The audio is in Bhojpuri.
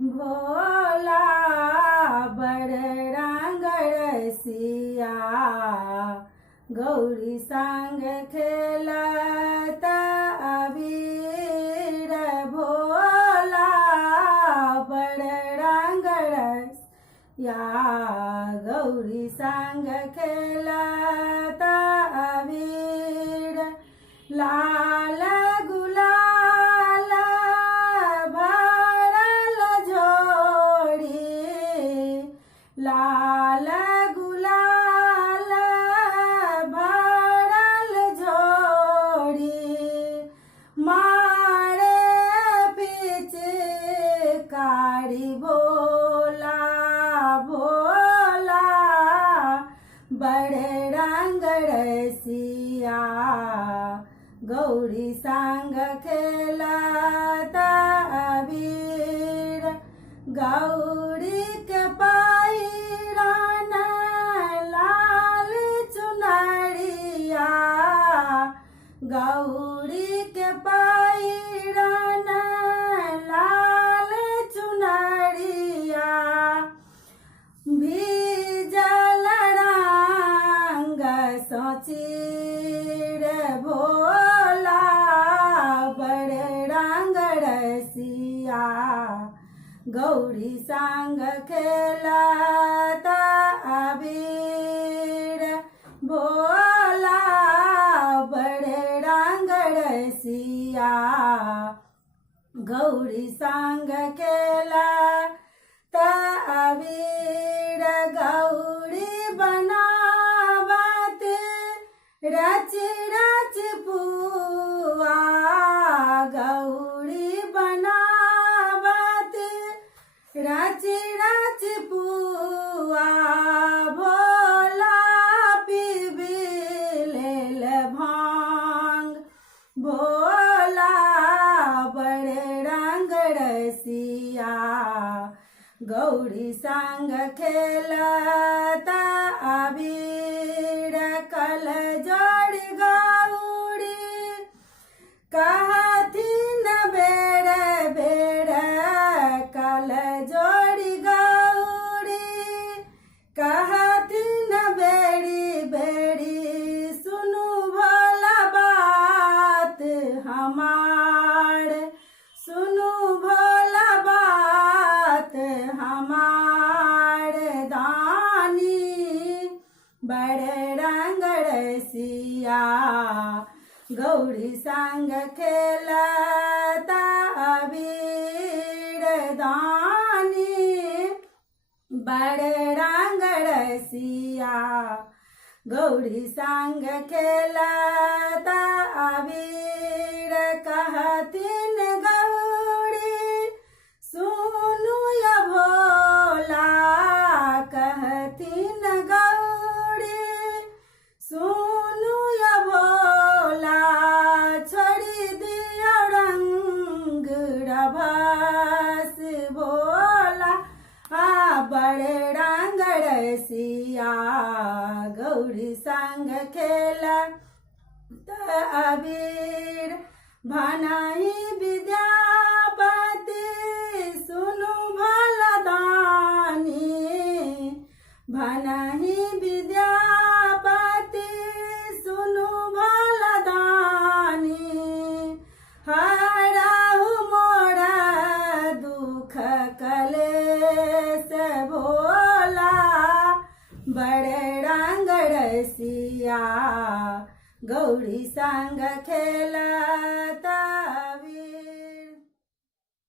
भोला बड़ रंगरसिया गौरी संग खेलत अबीर भोला बड़ रंगरसिया गौरी संग खेलत अबीर लाल गुलाल भरल झोड़ी लाल गुलाल भरल झोड़ी मारे पिचकारी भोला भोला बड़ रंगरसिया गौरी संग खेलत अबीर गौरी के पैरन लाल चुनरिया गौरी के पैरन लाल चुनरिया भीजल रंग सोचिर भोला बड़ रंगरसिया गौरी संग खेलत अबीर भोला बड़ रंगरसिया गौरी संग खेलत अबीर गौरी बनावत रच रच पुआ गौरी बनावत रच रच पुआ भोला पीबिलेल भांग भोला बड़ रंगरसिया गौरी संग खेलत अबीर कल जोड़ गौरी कहथिन बेर बेर कल जोड़ी गौरी कहथिन बेरी बेरी सुनु भोला बात हमार सुनु भोला बात हमार दानी बड़ रंगरसिया गौरी संग खेलत अबीर दानी बड़ रंगरसिया गौरी संग खेलत अबीर कहथिन गौरी सुनु या भोला कहथिन गौरी सुनु या भोला छोड़ी दिया रंग रभस भोला बड़ रंगरसिया गौरी संग खेलत अबीर भनहि विद्यापति सुनु भोला दानी भनहि विद्यापति सुनु भोला दानी हरहु मोर दुख कलेश भोला बड़ रंगरसिया गौरी संग खेल